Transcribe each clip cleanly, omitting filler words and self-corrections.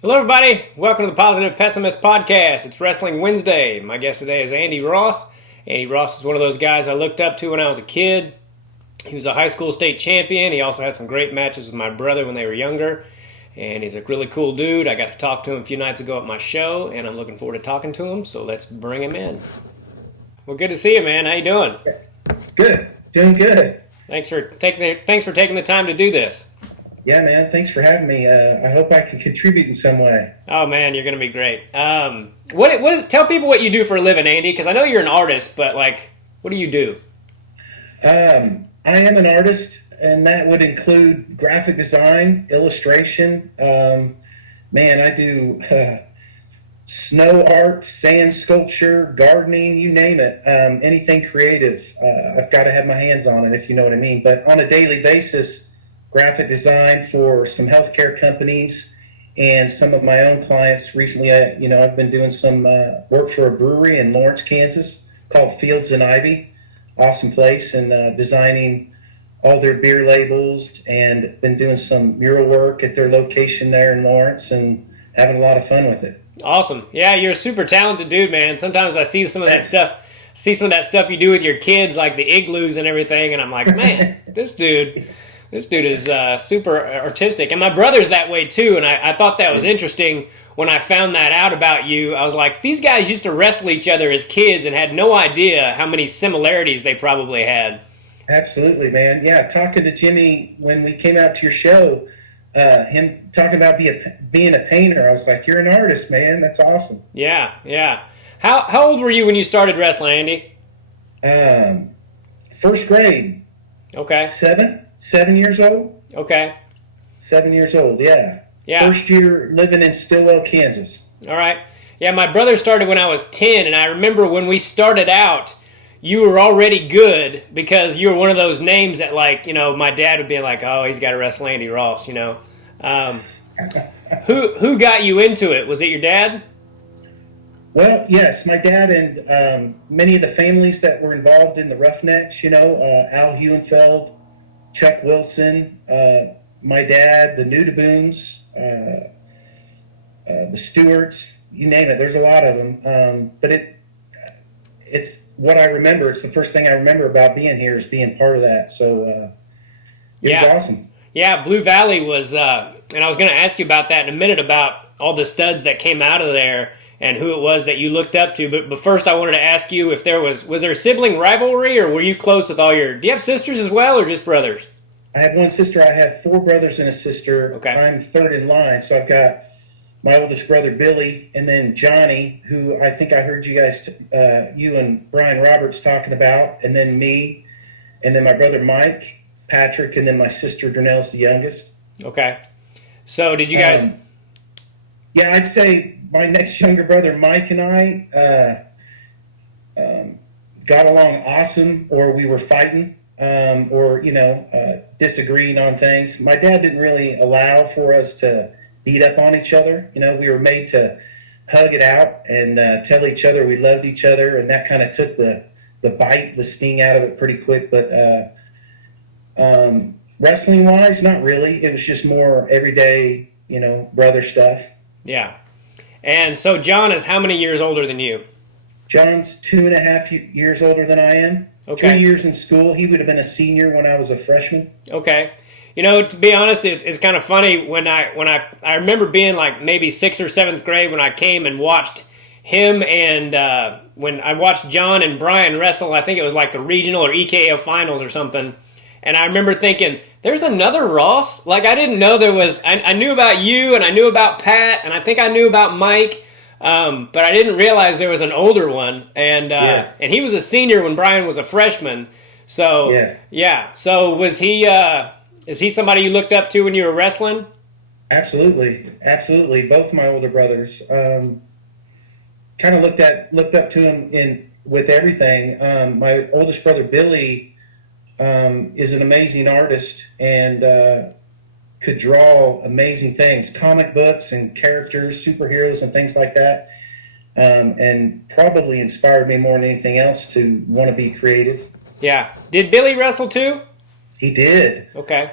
Hello, everybody. Welcome to the Positive Pessimist Podcast. It's Wrestling Wednesday. My guest today is Andy Ross. Andy Ross is one of those guys I looked up to when I was a kid. He was a high school state champion. He also had some great matches with my brother when they were younger. And he's a really cool dude. I got to talk to him a few nights ago at my show, and I'm looking forward to talking to him. So let's bring him in. Well, good to see you, man. How you doing? Good. Doing good. Thanks for taking the time to do this. Yeah, man. Thanks for having me. I hope I can contribute in some way. Oh man, you're gonna be great. Tell people what you do for a living, Andy, because I know you're an artist, but what do you do? I am an artist, and that would include graphic design, illustration. I do snow art, sand sculpture, gardening, you name it. Anything creative, I've got to have my hands on it, if you know what I mean. But on a daily basis, graphic design for some healthcare companies and some of my own clients. Recently, I've been doing some work for a brewery in Lawrence, Kansas called Fields and Ivy. Awesome place, and designing all their beer labels, and been doing some mural work at their location there in Lawrence and having a lot of fun with it. Awesome. Yeah, you're a super talented dude, man. Sometimes I see some of that stuff you do with your kids, like the igloos and everything, and I'm like, man, this dude is super artistic. And my brother's that way too, and I thought that was interesting when I found that out about you. I was like, these guys used to wrestle each other as kids and had no idea how many similarities they probably had. Absolutely, man. Yeah, talking to Jimmy when we came out to your show, him talking about being a painter, I was like, you're an artist, man. That's awesome. Yeah. How old were you when you started wrestling, Andy? First grade. Okay. 7 years old. Okay. 7 years old, yeah. First year living in Stillwell, Kansas. All right. Yeah, my brother started when I was 10, and I remember when we started out, you were already good because you were one of those names that, my dad would be like, oh, he's got to wrestle Andy Ross, Who got you into it? Was it your dad? Well, yes, my dad and many of the families that were involved in the Roughnecks, Al Heuenfeld, Chuck Wilson, my dad, the Nudabooms, the Stewarts, you name it. There's a lot of them. But it's what I remember. It's the first thing I remember about being here is being part of that. So it was awesome. Yeah, Blue Valley was, and I was going to ask you about that in a minute, about all the studs that came out of there and who it was that you looked up to. But first I wanted to ask you if was there sibling rivalry, or were you close with do you have sisters as well, or just brothers? I have one sister. I have 4 brothers and a sister. Okay. I'm third in line. So I've got my oldest brother, Billy, and then Johnny, who I think I heard you guys, you and Brian Roberts talking about, and then me, and then my brother, Mike, Patrick, and then my sister, Durnell's the youngest. Okay. So did you guys... Yeah, I'd say my next younger brother, Mike, and I got along awesome, or we were fighting, or disagreeing on things. My dad didn't really allow for us to beat up on each other. We were made to hug it out and tell each other we loved each other, and that kind of took the bite, the sting out of it pretty quick. But wrestling-wise, not really. It was just more everyday, brother stuff. Yeah. And so John is how many years older than you? John's 2.5 years older than I am. Okay. 2 years in school. He would have been a senior when I was a freshman. Okay. To be honest, it's kind of funny when I remember being like maybe 6th or 7th grade when I came and watched him, and when I watched John and Brian wrestle. I think it was like the regional or EKO finals or something. And I remember thinking, there's another Ross? Like, I didn't know there was... I knew about you, and I knew about Pat, and I think I knew about Mike, but I didn't realize there was an older one. And yes. And he was a senior when Brian was a freshman. So, yes. Yeah. So was he... is he somebody you looked up to when you were wrestling? Absolutely. Both my older brothers. Kind of looked up to him with everything. My oldest brother, Billy... is an amazing artist and could draw amazing things, comic books and characters, superheroes and things like that, and probably inspired me more than anything else to want to be creative. Yeah. Did Billy wrestle too? He did. Okay.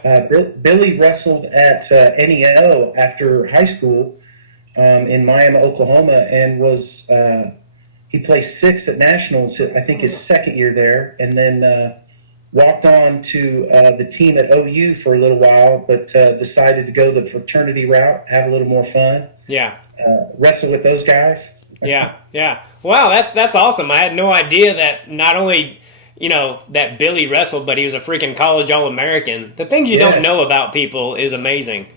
Billy wrestled at NEO after high school. in Miami, Oklahoma, and was he placed sixth at nationals. I think his second year there, and then walked on to the team at OU for a little while, but decided to go the fraternity route, have a little more fun. Yeah. Wrestle with those guys. Yeah. Wow, that's awesome. I had no idea that not only that Billy wrestled, but he was a freaking college All-American. The things you don't know about people is amazing.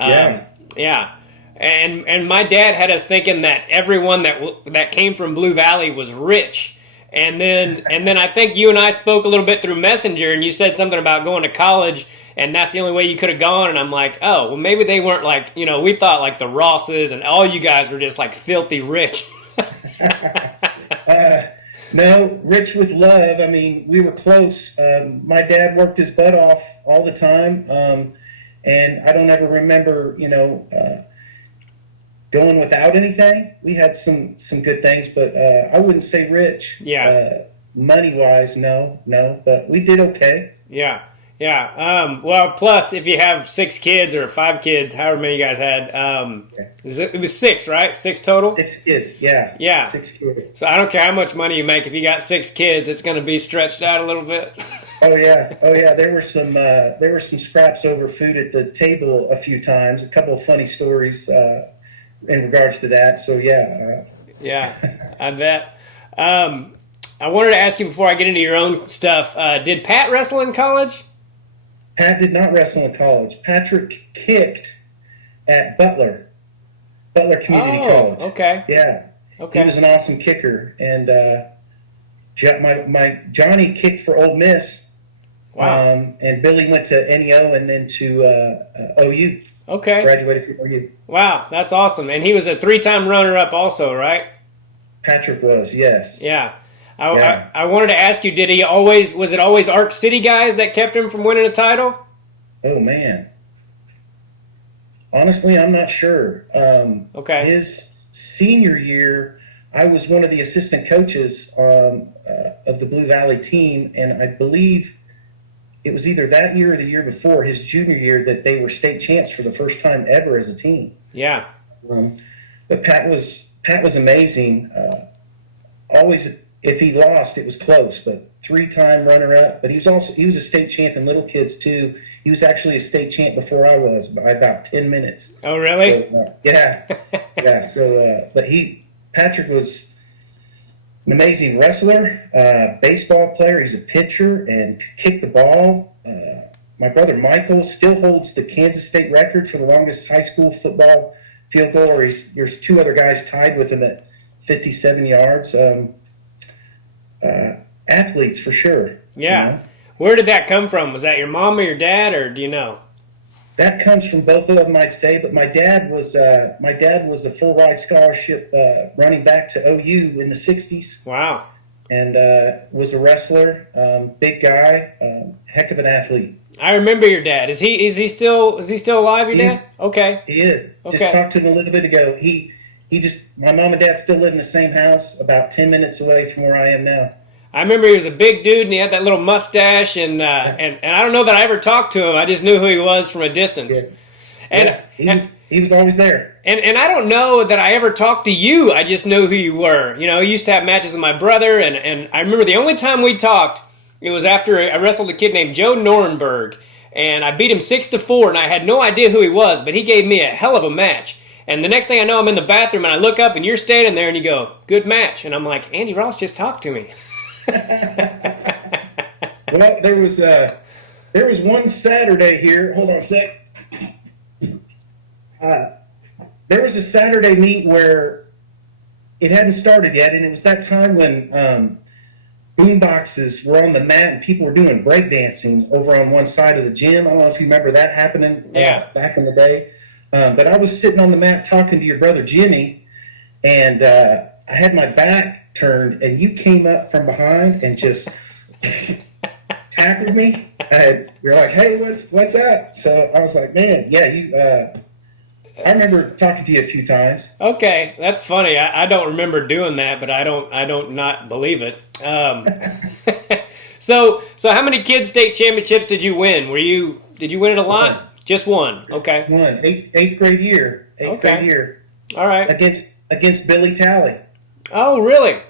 Yeah. And my dad had us thinking that everyone that came from Blue Valley was rich. And then I think you and I spoke a little bit through Messenger, and you said something about going to college, and that's the only way you could have gone. And I'm like, oh, well, maybe they weren't like, we thought like the Rosses and all you guys were just like filthy rich. No, rich with love. I mean, we were close. My dad worked his butt off all the time, and I don't ever remember, going without anything. We had some good things, but I wouldn't say rich. Yeah. Money-wise, no, but we did okay. Yeah. Well, plus, if you have 6 kids or 5 kids, however many you guys had, it was 6, right? 6 total? 6 kids, yeah. Yeah. 6 kids. So I don't care how much money you make. If you got 6 kids, it's going to be stretched out a little bit. Oh yeah. There were some scraps over food at the table a few times. A couple of funny stories in regards to that. So yeah. Yeah, I bet. I wanted to ask you before I get into your own stuff. Did Pat wrestle in college? Pat did not wrestle in college. Patrick kicked at Butler Community College. Okay. Yeah. Okay. He was an awesome kicker, and my Johnny kicked for Ole Miss. Wow. And Billy went to NEO and then to OU. Okay. Graduated from OU. Wow, that's awesome. And he was a 3-time runner-up also, right? Patrick was, yes. Yeah. I wanted to ask you, was it always Arc City guys that kept him from winning a title? Oh, man. Honestly, I'm not sure. Okay. His senior year, I was one of the assistant coaches of the Blue Valley team, and I believe it was either that year or the year before, his junior year, that they were state champs for the first time ever as a team. Yeah. But Pat was amazing. Always, if he lost, it was close, but 3-time runner-up. But he was a state champ in little kids too. He was actually a state champ before I was by about 10 minutes. Oh, really? So, yeah. So, but Patrick was an amazing wrestler, baseball player. He's a pitcher and kicked the ball. My brother Michael still holds the Kansas State record for the longest high school football field goal. There's 2 other guys tied with him at 57 yards. Athletes for sure. Yeah. Where did that come from? Was that your mom or your dad, or do you know? That comes from both of them, I'd say. But my dad was a full ride scholarship running back to OU in the '60s. Wow. And was a wrestler, big guy, heck of an athlete. I remember your dad. Is he still alive? Your dad? Okay. He is. Okay. Just talked to him a little bit ago. My mom and dad still live in the same house, about 10 minutes away from where I am now. I remember he was a big dude and he had that little mustache and I don't know that I ever talked to him. I just knew who he was from a distance. Yeah. He was always there. And I don't know that I ever talked to you. I just knew who you were. He used to have matches with my brother, and I remember the only time we talked, it was after I wrestled a kid named Joe Norenberg, and I beat him 6-4, and I had no idea who he was, but he gave me a hell of a match. And the next thing I know, I'm in the bathroom, and I look up, and you're standing there, and you go, "Good match." And I'm like, Andy Ross just talked to me. Well, there was one Saturday here. Hold on a sec. There was a Saturday meet where it hadn't started yet, and it was that time when boom boxes were on the mat and people were doing breakdancing over on one side of the gym. I don't know if you remember that happening back in the day. But I was sitting on the mat talking to your brother Jimmy, and I had my back turned, and you came up from behind and just tackled me. You're like, "Hey, what's up?" So I was like, "Man, yeah, I remember talking to you a few times." Okay, that's funny. I don't remember doing that, but I don't not believe it. So how many kids state championships did you win? Did you win it a lot? Just one. Okay. One. Eighth grade year. Eighth grade year. All right. against Billy Talley. Oh, really?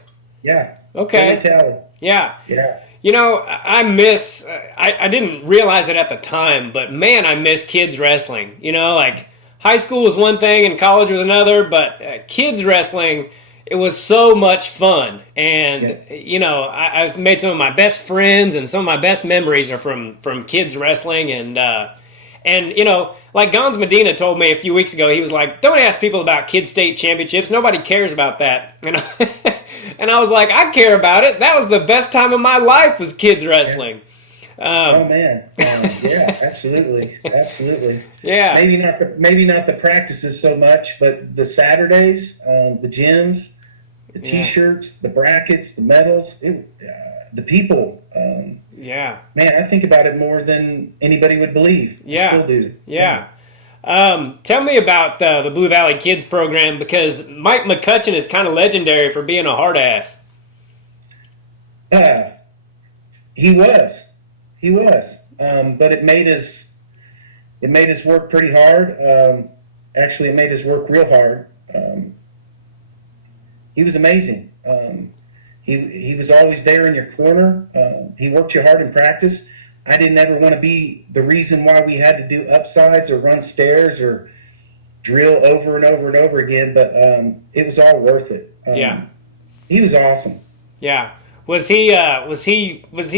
Yeah. Okay. Billy Talley. Yeah. Yeah. You know, I miss, I didn't realize it at the time, but man, I miss kids wrestling. You know, like high school was one thing and college was another, but kids wrestling, it was so much fun. Yeah. And, you know, I've made some of my best friends and some of my best memories are from kids wrestling. And you know, like Gons Medina told me a few weeks ago, he was like, don't ask people about kid state championships. Nobody cares about that. You know? And I was like, I care about it. That was the best time of my life was kids wrestling. Oh man, yeah, absolutely, absolutely. Yeah. Maybe not the practices so much, but the Saturdays, the gyms, the T-shirts, the brackets, the medals, the people. Yeah. Man, I think about it more than anybody would believe. Yeah. I still do. Yeah. Tell me about the Blue Valley Kids program because Mike McCutcheon is kind of legendary for being a hard ass. He was, but it made us work pretty hard. Actually, it made us work real hard. He was amazing. He was always there in your corner. He worked you hard in practice. I didn't ever want to be the reason why we had to do upsides or run stairs or drill over and over and over again, but it was all worth it. Yeah. He was awesome. Yeah. Was he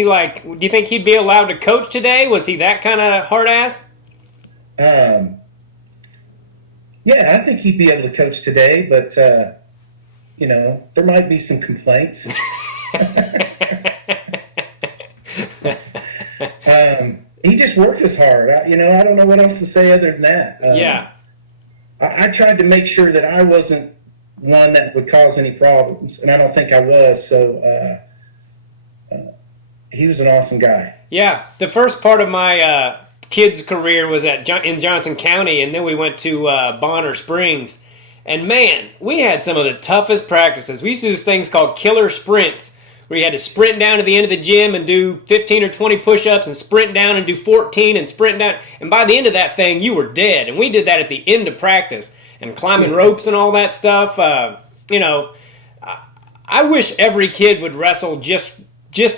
like, do you think he'd be allowed to coach today? Was he that kind of hard ass? Yeah, I think he'd be able to coach today, but you know, there might be some complaints. He just worked as hard. I don't know what else to say other than that. Yeah. I tried to make sure that I wasn't one that would cause any problems, and I don't think I was. So he was an awesome guy. Yeah. The first part of my kids' career was in Johnson County, and then we went to Bonner Springs. And man, we had some of the toughest practices. We used to do things called killer sprints, where you had to sprint down to the end of the gym and do 15 or 20 push-ups and sprint down and do 14 and sprint down. And by the end of that thing, you were dead. And we did that at the end of practice and climbing ropes and all that stuff. You know, I wish every kid would wrestle just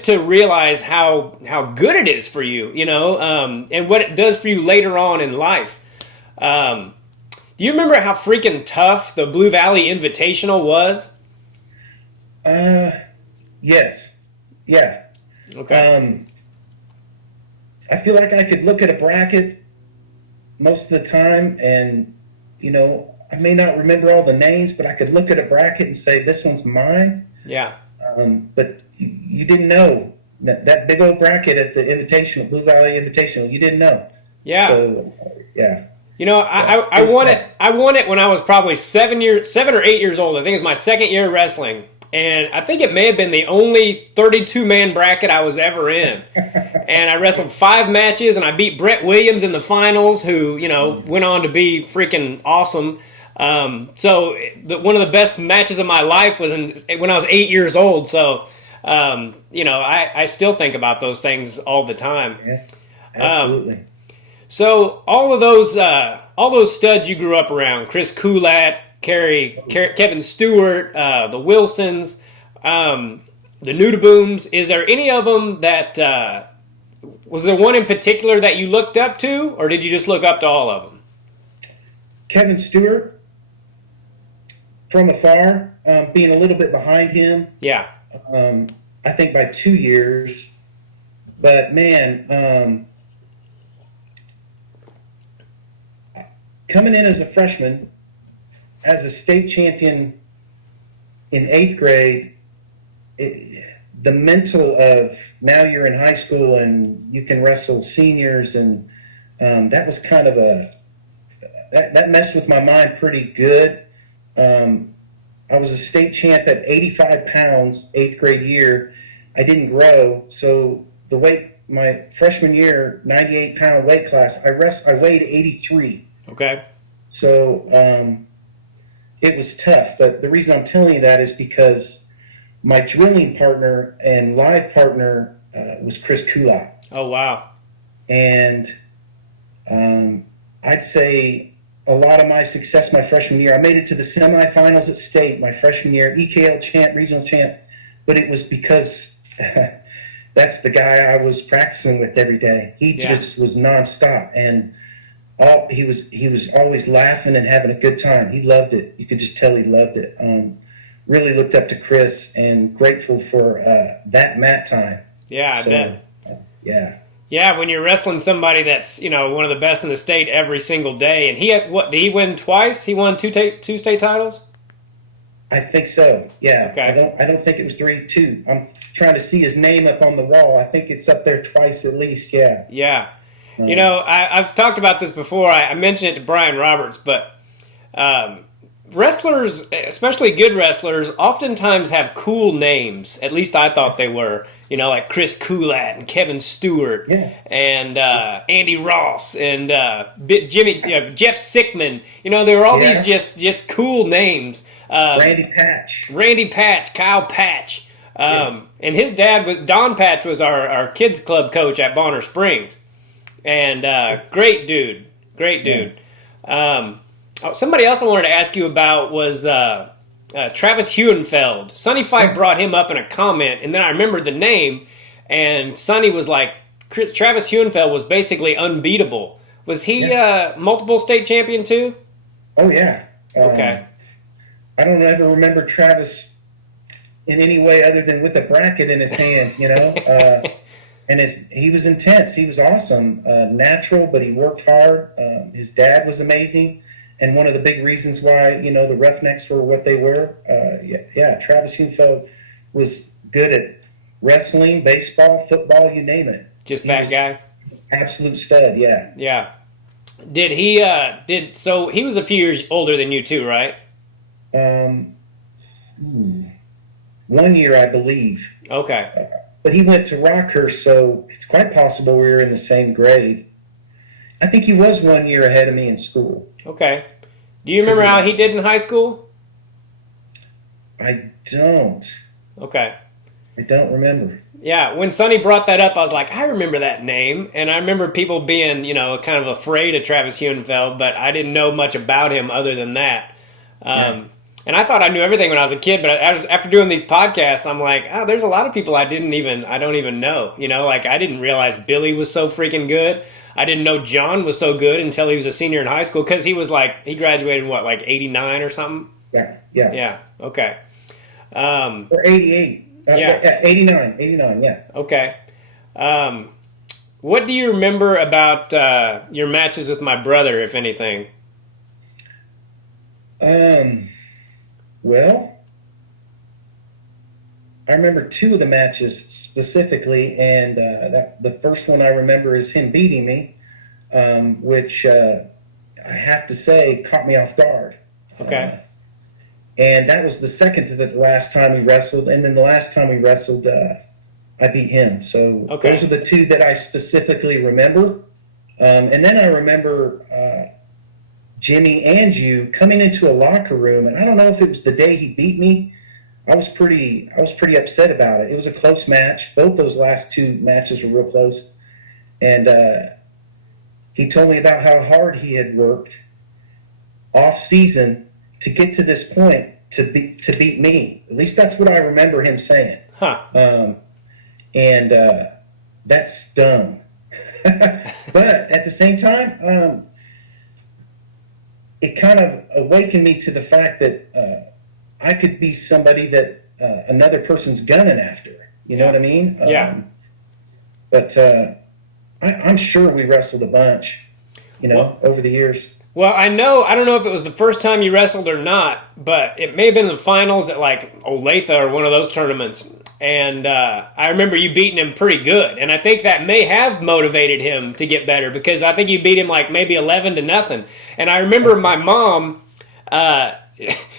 to realize how good it is for you, you know, and what it does for you later on in life. Do you remember how freaking tough the Blue Valley Invitational was? Yes. Yeah. Okay. I feel like I could look at a bracket most of the time and, you know, I may not remember all the names, but I could look at a bracket and say, this one's mine. Yeah. But you didn't know that big old bracket at the Invitational, Blue Valley Invitational, you didn't know. Yeah. So, yeah. You know, I won it. I won it when I was probably 7 or 8 years old. I think it was my second year of wrestling, and I think it may have been the only 32-man bracket I was ever in. And I wrestled 5 matches, and I beat Brett Williams in the finals, who went on to be freaking awesome. So one of the best matches of my life was when I was 8 years old. So I still think about those things all the time. Yeah, absolutely. So all those studs you grew up around, Chris Kulat, Kevin Stewart, the Wilsons, the Nudabooms, is there any of them that, was there one in particular that you looked up to, or did you just look up to all of them? Kevin Stewart, from afar, being a little bit behind him. Yeah. I think by 2 years. But man, coming in as a freshman, as a state champion in 8th grade, the mental of now you're in high school and you can wrestle seniors, and that was kind of that messed with my mind pretty good. I was a state champ at 85 pounds, 8th grade year. I didn't grow, so the weight, my freshman year, 98-pound weight class, I weighed 83. Okay. So it was tough, but the reason I'm telling you that is because my drilling partner and live partner was Chris Kulat. Oh, wow. And I'd say a lot of my success my freshman year. I made it to the semifinals at state my freshman year, EKL champ, regional champ, but it was because that's the guy I was practicing with every day. He just was nonstop, and he was always laughing and having a good time. He loved it. You could just tell he loved it. Really looked up to Chris and grateful for that mat time. Yeah, I bet. Yeah. Yeah, when you're wrestling somebody that's, one of the best in the state every single day, and he had, did he win twice? He won two state titles? I think so. Yeah. Okay. I don't think it was 3-2. I'm trying to see his name up on the wall. I think it's up there twice at least. Yeah. Yeah. I've talked about this before. I mentioned it to Brian Roberts, but wrestlers, especially good wrestlers, oftentimes have cool names. At least I thought they were. Like Chris Coulat and Kevin Stewart and Andy Ross and Jeff Sickman. There were all these just cool names. Randy Patch, Kyle Patch. And his dad Don Patch was our kids club coach at Bonner Springs. And great dude. Somebody else I wanted to ask you about was Travis Heuenfeld. Sonny Fight brought him up in a comment, and then I remembered the name, and Sonny was like, Travis Heuenfeld was basically unbeatable. Was he multiple state champion too? Oh, yeah. Okay. I don't ever remember Travis in any way other than with a bracket in his hand, and he was intense. He was awesome, natural, but he worked hard. His dad was amazing. And one of the big reasons why, the Roughnecks were what they were, Travis Heuenfeld was good at wrestling, baseball, football, you name it. Just that guy? Absolute stud, yeah. Yeah. So he was a few years older than you too, right? 1 year, I believe. Okay. But he went to Rockhurst, so it's quite possible we were in the same grade. I think he was 1 year ahead of me in school. Okay. Do you remember how he did in high school? I don't. Okay. I don't remember. Yeah, when Sonny brought that up, I was like, I remember that name. And I remember people being, kind of afraid of Travis Heuenfeld, but I didn't know much about him other than that. And I thought I knew everything when I was a kid, but after doing these podcasts, I'm like, there's a lot of people I don't even know. I didn't realize Billy was so freaking good. I didn't know John was so good until he was a senior in high school, because he graduated in 89 or something? Yeah. Yeah, okay. Or 88. 89, yeah. Okay. What do you remember about your matches with my brother, if anything? Well, I remember two of the matches specifically, and the first one I remember is him beating me, which I have to say caught me off guard. Okay. And that was the second to the last time we wrestled, and then the last time we wrestled, I beat him. So those are the two that I specifically remember. And then I remember Jimmy and you coming into a locker room, and I don't know if it was the day he beat me. I was pretty upset about it. It was a close match. Both those last two matches were real close. And he told me about how hard he had worked off season to get to this point to beat me. At least that's what I remember him saying. Huh. And that stung. But at the same time, it kind of awakened me to the fact that I could be somebody that another person's gunning after. You know what I mean? Yeah. But I'm sure we wrestled a bunch, over the years. Well, I don't know if it was the first time you wrestled or not, but it may have been the finals at Olathe or one of those tournaments. And I remember you beating him pretty good. And I think that may have motivated him to get better, because I think you beat him maybe 11-0. And I remember my mom,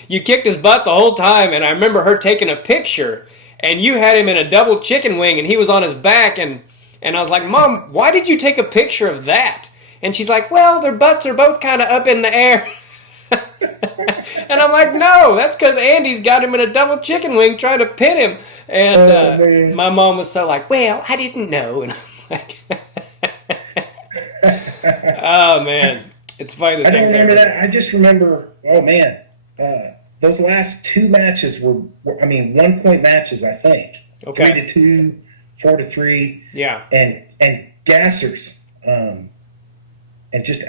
you kicked his butt the whole time. And I remember her taking a picture, and you had him in a double chicken wing and he was on his back. And I was like, Mom, why did you take a picture of that? And she's like, well, their butts are both kind of up in the air. And I'm like, no, that's because Andy's got him in a double chicken wing trying to pin him. And my mom was so like, well, I didn't know. And I'm like, oh, man. It's funny the I don't things remember that. I just remember, oh man, those last two matches were, I mean, 1 point matches, I think. Okay. 3-2, 4-3. Yeah. And gassers. And just,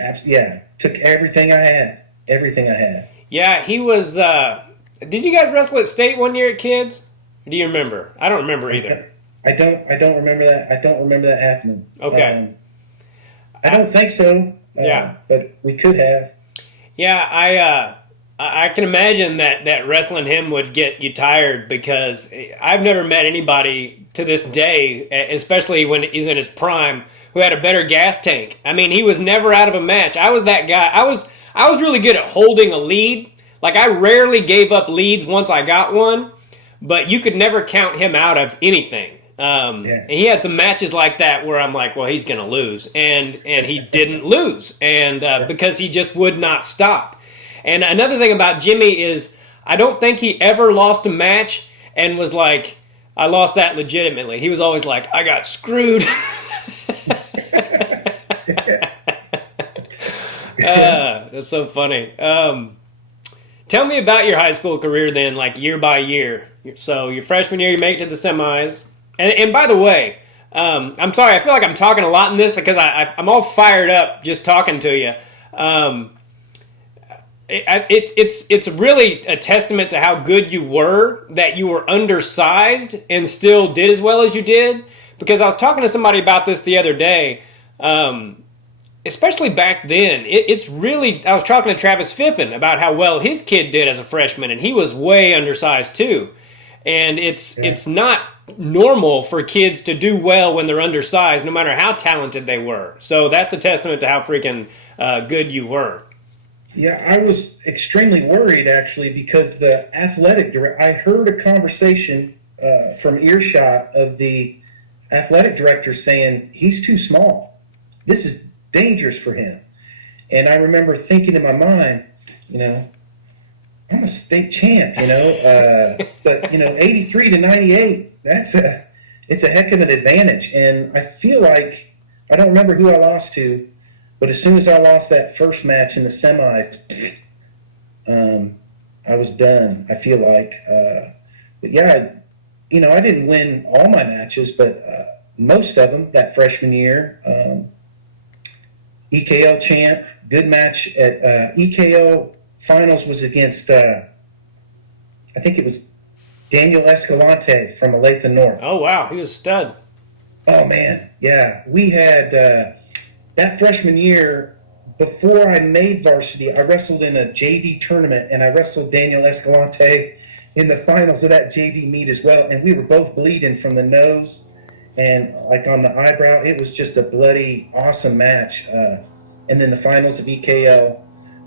took everything I had. Everything I had. Yeah, he was. Did you guys wrestle at State one year at Kids? Do you remember? I don't remember either. I don't remember that. I don't remember that happening. Okay. I don't think so. Yeah. But we could have. Yeah, I can imagine that wrestling him would get you tired, because I've never met anybody to this day, especially when he's in his prime, who had a better gas tank. I mean, he was never out of a match. I was that guy. I was really good at holding a lead. Like, I rarely gave up leads once I got one, but you could never count him out of anything. And he had some matches like that where I'm like, well, he's going to lose. And he didn't lose, and because he just would not stop. And another thing about Jimmy is I don't think he ever lost a match and was like, I lost that legitimately. He was always like, I got screwed. That's so funny. Tell me about your high school career then, like year by year. So your freshman year, you make it to the semis. And by the way, I'm sorry, I feel like I'm talking a lot in this because I'm all fired up just talking to you. It's really a testament to how good you were, that you were undersized and still did as well as you did. Because I was talking to somebody about this the other day, especially back then. It's really, I was talking to Travis Fippen about how well his kid did as a freshman, and he was way undersized too. And it's not normal for kids to do well when they're undersized, no matter how talented they were. So that's a testament to how freaking good you were. Yeah, I was extremely worried, actually, because the athletic director, I heard a conversation from earshot of the athletic director saying, he's too small. This is dangerous for him. And I remember thinking in my mind, I'm a state champ, but 83 to 98, it's a heck of an advantage. And I feel like, I don't remember who I lost to, but as soon as I lost that first match in the semis, I was done, I feel like. But yeah, I didn't win all my matches, but most of them that freshman year. EKL champ, good match at EKL finals was against, I think it was Daniel Escalante from Olathe North. Oh, wow. He was a stud. Oh, man. Yeah. We had that freshman year, before I made varsity, I wrestled in a JV tournament, and I wrestled Daniel Escalante in the finals of that JV meet as well. And we were both bleeding from the nose and like on the eyebrow. It was just a bloody awesome match. And then the finals of EKL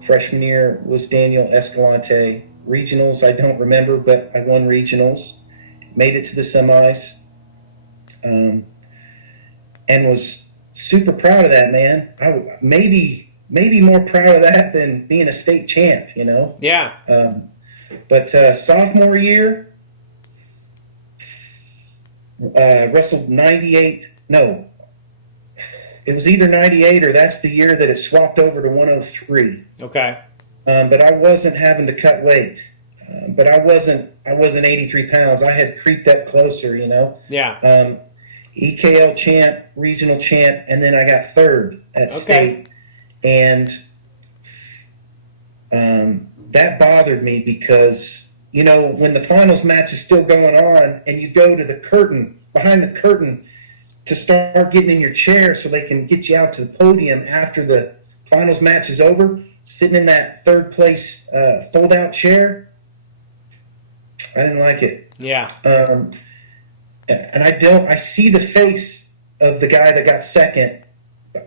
freshman year was Daniel Escalante. Regionals, I don't remember, but I won regionals, made it to the semis, and was super proud of that, man. I maybe more proud of that than being a state champ, Yeah. But sophomore year, wrestled 98. No, it was either 98 or that's the year that it swapped over to 103. Okay. But I wasn't having to cut weight. But I wasn't 83 pounds. I had creeped up closer, Yeah. EKL champ, regional champ, and then I got third at state. And that bothered me because, when the finals match is still going on and you go to the curtain, behind the curtain, to start getting in your chair so they can get you out to the podium after the finals match is over, sitting in that third place fold-out chair, I didn't like it. Yeah. And I see the face of the guy that got second.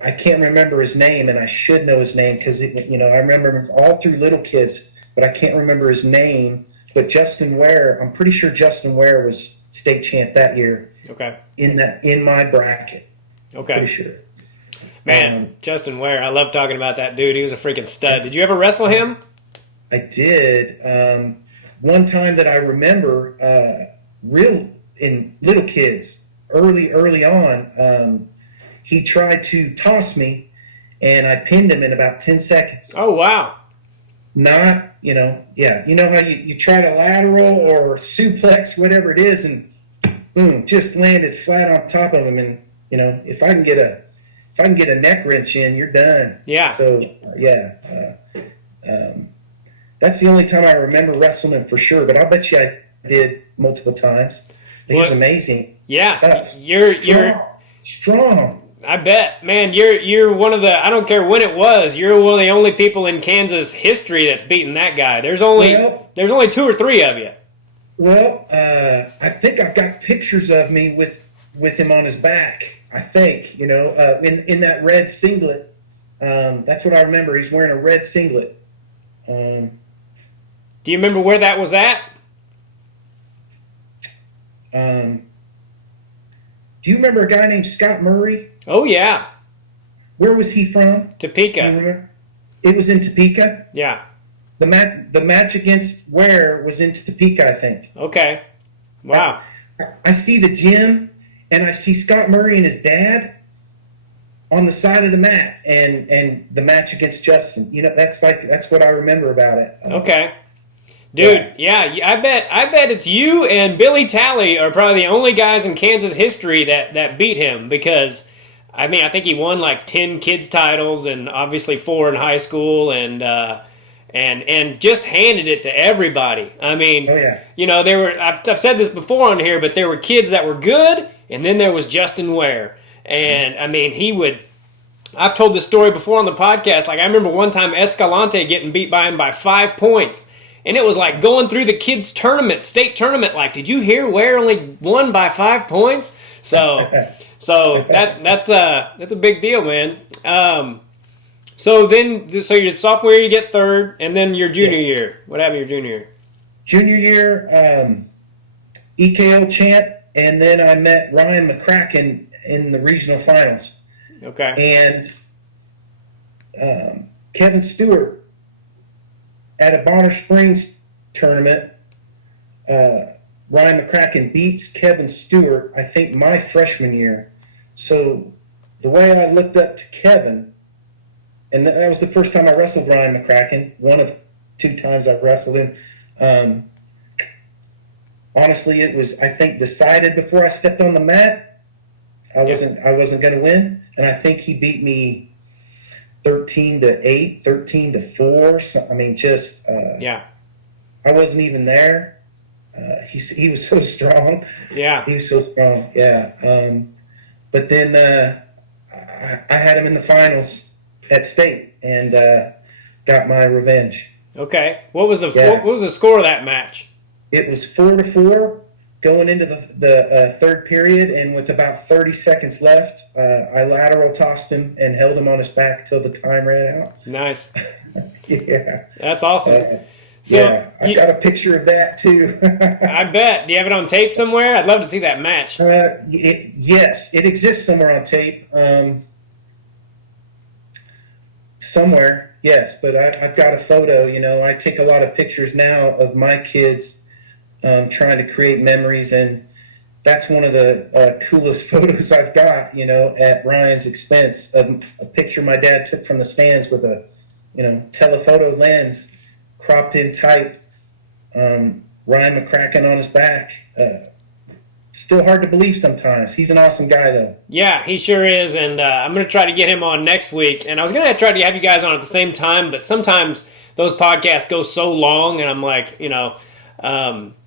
I can't remember his name, and I should know his name because, I remember him all through Little Kids, but I can't remember his name. But Justin Ware, I'm pretty sure Justin Ware was state champ that year. Okay. In my bracket. Okay. Pretty sure. Man, Justin Ware, I love talking about that dude. He was a freaking stud. Did you ever wrestle him? I did. One time that I remember, in Little Kids, early on, he tried to toss me, and I pinned him in about 10 seconds. Oh, wow. Not, yeah. You know how you try to lateral or suplex, whatever it is, and boom, just landed flat on top of him. And, if I can get a neck wrench in, you're done. Yeah. So, that's the only time I remember wrestling him for sure, but I'll bet you I did multiple times. He was amazing. Yeah. Tough. You're strong. I bet, man. You're one of the. I don't care when it was. You're one of the only people in Kansas history that's beaten that guy. There's only 2 or 3 of you. Well, I think I've got pictures of me with him on his back. I think in that red singlet. That's what I remember. He's wearing a red singlet. Do you remember where that was at? Do you remember a guy named Scott Murray? Oh, yeah. Where was he from? Topeka. Do you remember? It was in Topeka? Yeah. The match against Ware was in Topeka, I think. Okay. Wow. I see the gym, and I see Scott Murray and his dad on the side of the mat, and the match against Justin. That's what I remember about it. Okay. Dude, yeah, I bet it's you and Billy Talley are probably the only guys in Kansas history that beat him, because I think he won like 10 kids titles and obviously 4 in high school, and just handed it to everybody. There were, I've said this before on here, but there were kids that were good, and then there was Justin Ware, and I've told this story before on the podcast. Like, I remember one time Escalante getting beat by him by 5 points. And it was like going through the kids' tournament, state tournament. Like, did you hear Ware only won by 5 points? So that's a big deal, man. So your sophomore year you get third, and then your junior year. What happened your junior year? Junior year, EKO champ, and then I met Ryan McCracken in the regional finals. Okay. And Kevin Stewart. At a Bonner Springs tournament, Ryan McCracken beats Kevin Stewart, I think, my freshman year. So the way I looked up to Kevin, and that was the first time I wrestled Ryan McCracken, one of 2 times I've wrestled him. Honestly, it was, I think, decided before I stepped on the mat. I wasn't going to win, and I think he beat me 13-8, 13-4. So, I wasn't even there. He was so strong. Yeah, he was so strong. Yeah, but then I had him in the finals at state and got my revenge. Okay, what was the score of that match? It was 4-4 going into the third period, and with about 30 seconds left, I lateral tossed him and held him on his back till the time ran out. Nice. Yeah. That's awesome. I've got a picture of that too. I bet. Do you have it on tape somewhere? I'd love to see that match. Yes, it exists somewhere on tape. Somewhere, yes, but I've got a photo. I take a lot of pictures now of my kids trying to create memories, and that's one of the coolest photos I've got, at Ryan's expense. A picture my dad took from the stands with a, telephoto lens, cropped in tight, Ryan McCracken on his back. Still hard to believe sometimes. He's an awesome guy, though. Yeah, he sure is, and I'm going to try to get him on next week. And I was going to try to have you guys on at the same time, but sometimes those podcasts go so long, and I'm like,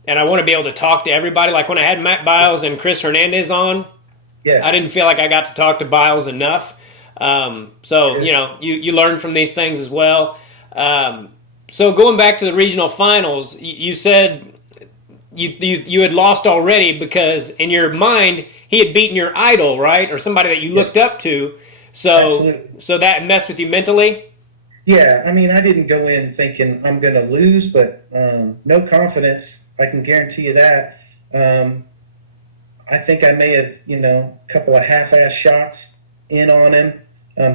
and I want to be able to talk to everybody. Like when I had Matt Biles and Chris Hernandez on, I didn't feel like I got to talk to Biles enough. You learn from these things as well. So going back to the regional finals, you said you had lost already because in your mind he had beaten your idol, right, or somebody that you looked up to. So that messed with you mentally. Yeah, I didn't go in thinking I'm going to lose, but no confidence. I can guarantee you that. I think I may have, a couple of half-ass shots in on him.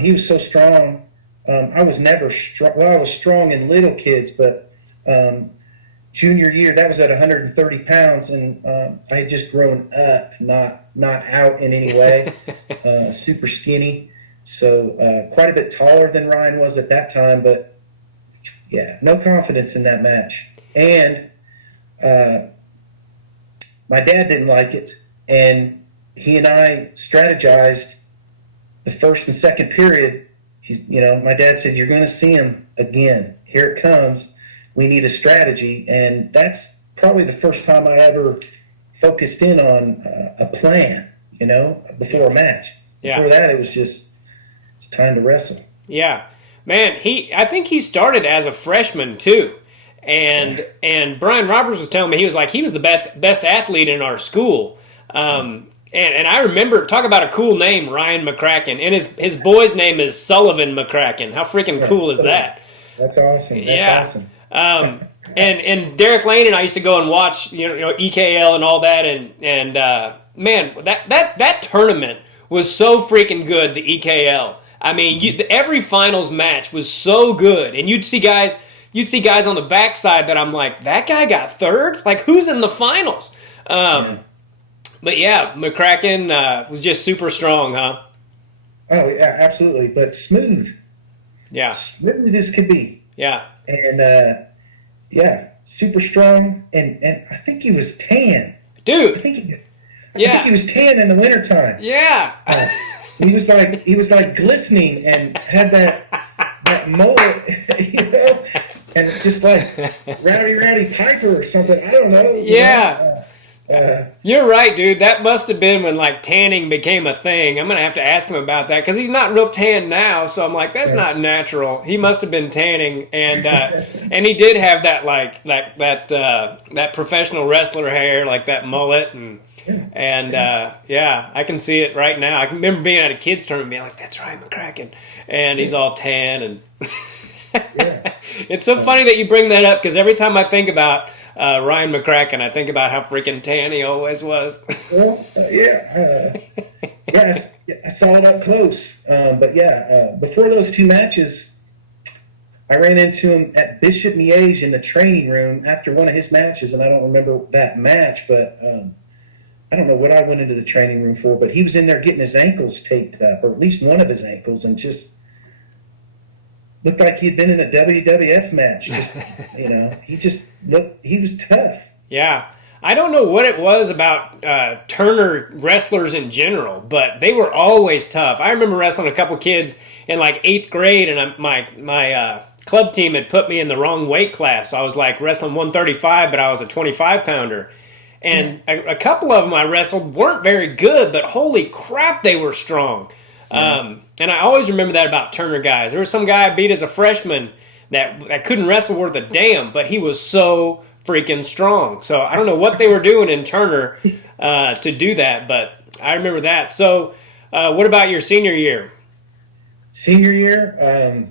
He was so strong. I was never strong. Well, I was strong in little kids, but junior year, that was at 130 pounds, and I had just grown up, not out in any way. Super skinny. So quite a bit taller than Ryan was at that time, but yeah, no confidence in that match. And my dad didn't like it, and he and I strategized the first and second period. My dad said, "You're going to see him again. Here it comes. We need a strategy." And that's probably the first time I ever focused in on a plan, before a match. Before that, it was just, it's time to wrestle. Yeah. Man, I think he started as a freshman too. And Brian Roberts was telling me he was the best athlete in our school. And I remember, talk about a cool name, Ryan McCracken. And his boy's name is Sullivan McCracken. How freaking cool is that? That's awesome. That's awesome. And Derek Lane and I used to go and watch, EKL and all that. And man, that tournament was so freaking good, the EKL. I mean, every finals match was so good. And you'd see guys on the backside that I'm like, that guy got third? Like, who's in the finals? But yeah, McCracken was just super strong, huh? Oh, yeah, absolutely. But smooth. Yeah. Smooth as could be. Yeah. And, super strong. And I think he was tan. Dude. I think he was tan in the wintertime. Yeah. He was like glistening and had that mullet, and just like Rowdy Piper or something. I don't know. Yeah. You're right, dude. That must have been when like tanning became a thing. I'm gonna have to ask him about that because he's not real tan now. So I'm like, that's not natural. He must have been tanning, and and he did have that that professional wrestler hair, like that mullet, and I can see it right now. I can remember being at a kids tournament, being like, that's Ryan McCracken, and he's all tan and. It's so funny that you bring that up because every time I think about Ryan McCracken, I think about how freaking tan he always was. Well, I saw it up close. But before those two matches, I ran into him at Bishop Miege in the training room after one of his matches, and I don't remember that match, but I don't know what I went into the training room for, but he was in there getting his ankles taped up, or at least one of his ankles, and just looked like he'd been in a WWF match. He was tough. Yeah. I don't know what it was about Turner wrestlers in general, but they were always tough. I remember wrestling a couple kids in like 8th grade, and my club team had put me in the wrong weight class. So I was like wrestling 135, but I was a 25-pounder. And a couple of them I wrestled weren't very good, but holy crap, they were strong. And I always remember that about Turner guys. There was some guy I beat as a freshman that couldn't wrestle worth a damn, but he was so freaking strong. So I don't know what they were doing in Turner to do that, but I remember that. So what about your senior year? Senior year,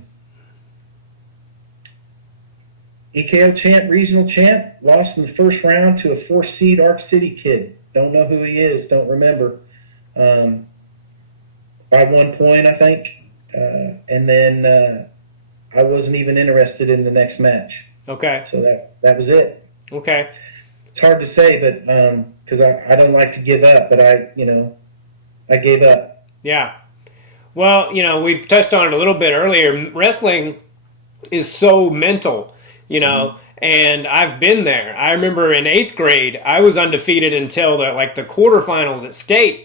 EKL champ, regional champ, lost in the first round to a 4th seed Arc City kid. Don't know who he is, don't remember. By 1 point, I think. And then I wasn't even interested in the next match. Okay. So that was it. Okay. It's hard to say, but because I don't like to give up, but I gave up. Yeah. Well, we've touched on it a little bit earlier. Wrestling is so mental, and I've been there. I remember in 8th grade, I was undefeated until the quarterfinals at state.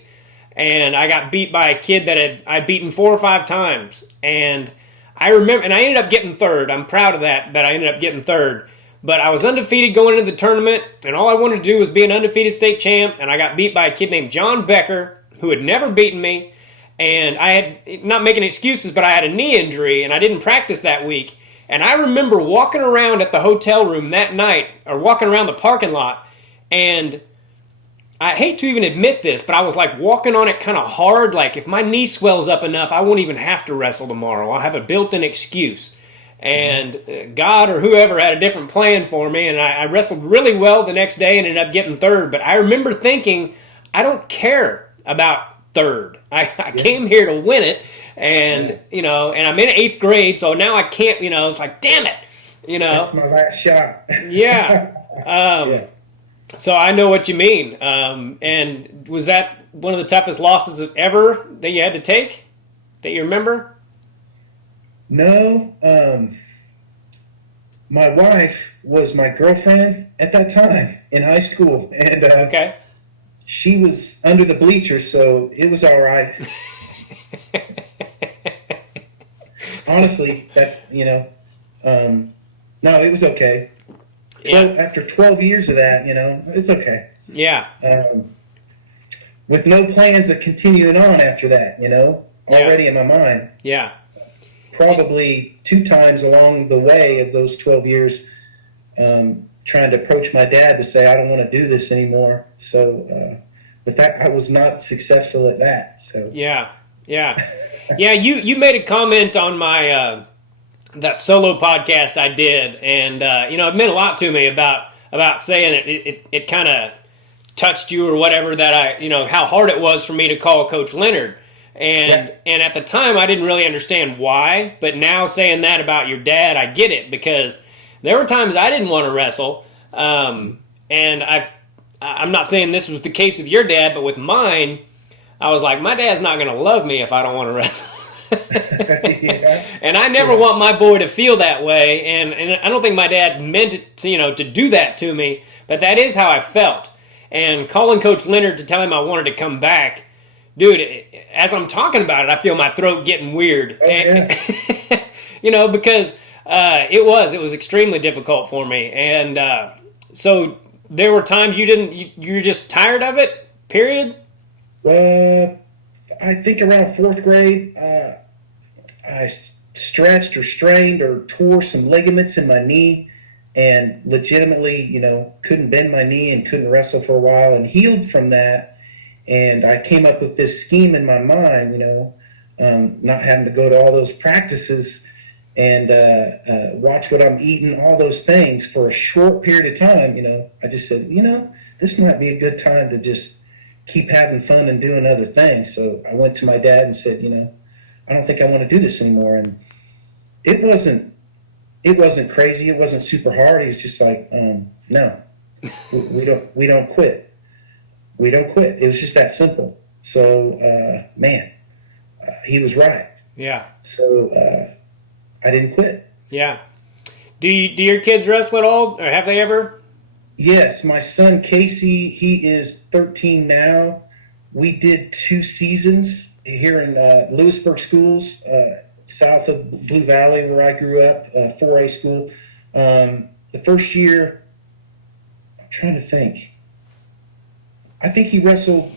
And I got beat by a kid that I'd beaten 4 or 5 times. And I remember, and I ended up getting third. I'm proud of that I ended up getting third. But I was undefeated going into the tournament, and all I wanted to do was be an undefeated state champ. And I got beat by a kid named John Becker, who had never beaten me. And I had, not making excuses, but I had a knee injury, and I didn't practice that week. And I remember walking around at the hotel room that night, or walking around the parking lot, and I hate to even admit this, but I was like walking on it kind of hard. Like if my knee swells up enough, I won't even have to wrestle tomorrow. I'll have a built-in excuse. And God or whoever had a different plan for me, and I wrestled really well the next day and ended up getting third. But I remember thinking, I don't care about third. I came here to win it, and and I'm in 8th grade, so now I can't. It's like, damn it, That's my last shot. Yeah. So I know what you mean. And was that one of the toughest losses ever that you had to take? that you remember? No, my wife was my girlfriend at that time in high school, and Okay. she was under the bleachers, so it was all right. Honestly, that's, no, it was okay. After 12 years of that, it's okay. Yeah. With no plans of continuing on after that, already in my mind. Yeah. Probably 2 times along the way of those 12 years, trying to approach my dad to say, I don't want to do this anymore. So, but I was not successful at that. So Yeah. You made a comment on my that solo podcast I did, and it meant a lot to me about saying it kind of touched you or whatever, that how hard it was for me to call Coach Leonard. And at the time, I didn't really understand why. But now saying that about your dad, I get it, because there were times I didn't want to wrestle. And I'm not saying this was the case with your dad, but with mine, I was like, my dad's not going to love me if I don't want to wrestle. And I never want my boy to feel that way. And I don't think my dad meant it to do that to me. But that is how I felt. And calling Coach Leonard to tell him I wanted to come back, dude, as I'm talking about it, I feel my throat getting weird. Oh, yeah. Because it was extremely difficult for me. And so there were times you were just tired of it, period? I think around 4th grade, I stretched or strained or tore some ligaments in my knee, and legitimately, couldn't bend my knee and couldn't wrestle for a while, and healed from that. And I came up with this scheme in my mind, not having to go to all those practices and watch what I'm eating, all those things for a short period of time. I just said, this might be a good time to just keep having fun and doing other things. So I went to my dad and said, I don't think I want to do this anymore. And it wasn't crazy. It wasn't super hard. He was just like, no, we don't quit. We don't quit. It was just that simple. So, he was right. Yeah. So, I didn't quit. Yeah. Do your kids wrestle at all, or have they ever? Yes, my son Casey, he is 13 now. We did 2 seasons here in Lewisburg schools, south of Blue Valley, where I grew up, 4A school. The first year, I'm trying to think. I think he wrestled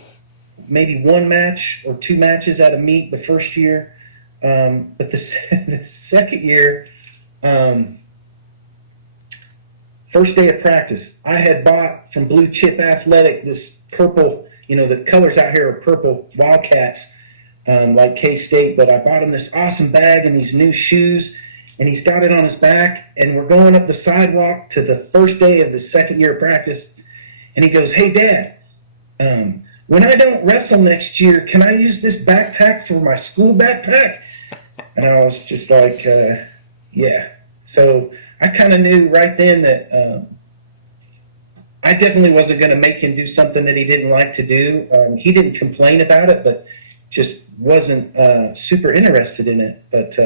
maybe 1 match or 2 matches at a meet the first year. But the second year, first day of practice, I had bought from Blue Chip Athletic this purple, the colors out here are purple Wildcats, like K-State, but I bought him this awesome bag and these new shoes, and he's got it on his back, and we're going up the sidewalk to the first day of the second year of practice, and he goes, "Hey, Dad, when I don't wrestle next year, can I use this backpack for my school backpack?" And I was just like, yeah. So I kind of knew right then that I definitely wasn't going to make him do something that he didn't like to do. He didn't complain about it, but just wasn't super interested in it. But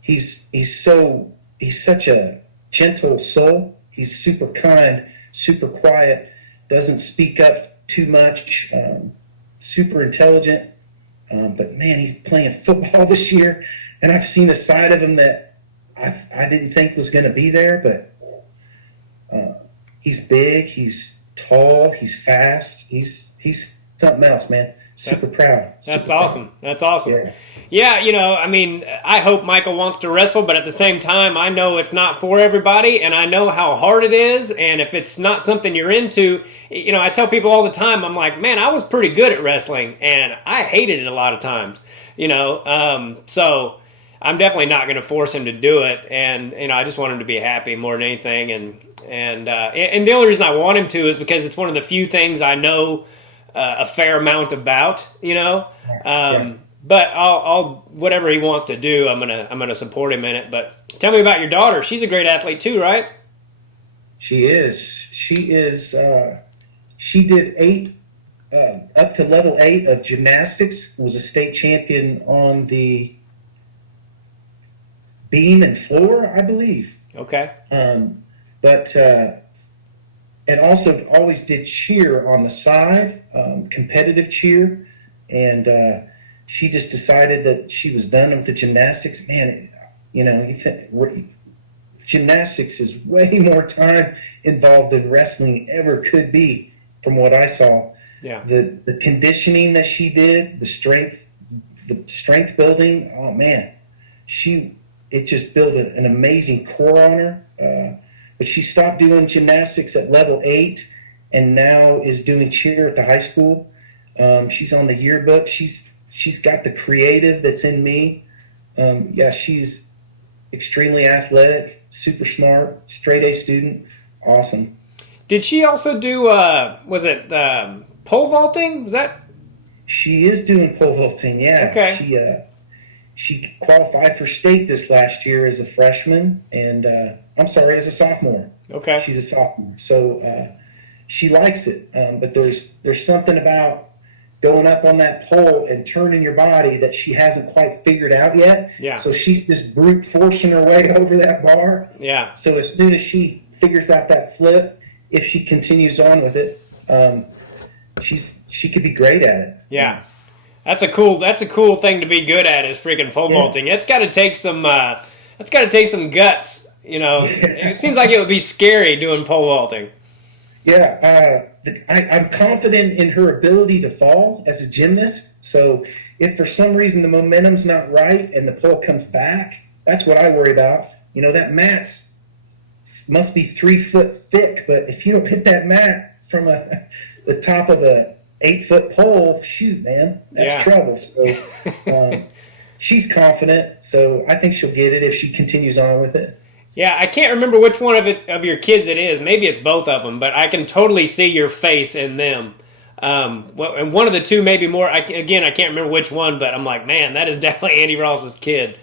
he's such a gentle soul. He's super kind, super quiet, doesn't speak up too much, super intelligent. But man, he's playing football this year, and I've seen a side of him that I didn't think was going to be there. But he's big, he's tall, he's fast. He's something else, man. Super proud. That's awesome. That's awesome. Yeah, I hope Michael wants to wrestle, but at the same time, I know it's not for everybody, and I know how hard it is, and if it's not something you're into, I tell people all the time, I'm like, man, I was pretty good at wrestling, and I hated it a lot of times, so I'm definitely not going to force him to do it, and, I just want him to be happy more than anything, and the only reason I want him to is because it's one of the few things I know a fair amount about, But I'll whatever he wants to do, I'm gonna support him in it. But tell me about your daughter. She's a great athlete too, right? She is. She is. She did 8 up to level 8 of gymnastics, was a state champion on the beam and floor, I believe. Okay. But and also always did cheer on the side, competitive cheer. And she just decided that she was done with the gymnastics. Man, gymnastics is way more time involved than wrestling ever could be, from what I saw. Yeah. The conditioning that she did, the strength building. Oh man, it just built an amazing core on her. But she stopped doing gymnastics at level 8, and now is doing cheer at the high school. She's on the yearbook. She's got the creative that's in me. She's extremely athletic, super smart, straight A student. Awesome. Did she also do, was it pole vaulting? Was that? She is doing pole vaulting, yeah. Okay. She qualified for state this last year as a freshman, and as a sophomore. Okay. She's a sophomore. So she likes it. But there's something about going up on that pole and turning your body that she hasn't quite figured out yet. Yeah. So she's just brute forcing her way over that bar. Yeah. So as soon as she figures out that flip, if she continues on with it, she could be great at it. Yeah. That's a cool thing to be good at, is freaking pole vaulting. It's got to take some guts, It seems like it would be scary doing pole vaulting. Yeah, I'm confident in her ability to fall as a gymnast. So if for some reason the momentum's not right and the pole comes back, that's what I worry about. That mat must be 3 foot thick, but if you don't hit that mat from the top of a 8-foot pole, shoot, man, that's trouble. So she's confident, so I think she'll get it if she continues on with it. Yeah, I can't remember which one of your kids it is. Maybe it's both of them, but I can totally see your face in them. And one of the two, maybe more. I can't remember which one, but I'm like, man, that is definitely Andy Ross's kid.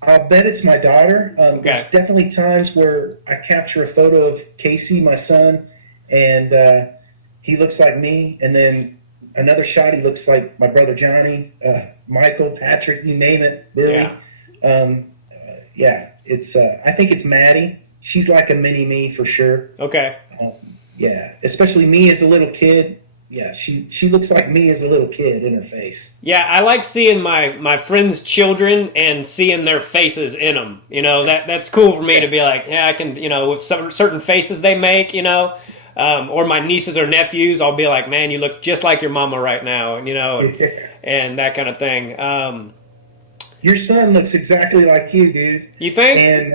I'll bet it's my daughter. Okay. There's definitely times where I capture a photo of Casey, my son, and he looks like me. And then another shot, he looks like my brother Johnny, Michael, Patrick, you name it, Billy. Yeah. It's I think it's Maddie. She's like a mini me for sure. Okay. Especially me as a little kid. Yeah, she looks like me as a little kid in her face. Yeah, I like seeing my friends' children and seeing their faces in them. That's cool for me to be like, yeah, I can, with certain faces they make, or my nieces or nephews, I'll be like, man, you look just like your mama right now, and that kind of thing. Your son looks exactly like you, dude. You think? And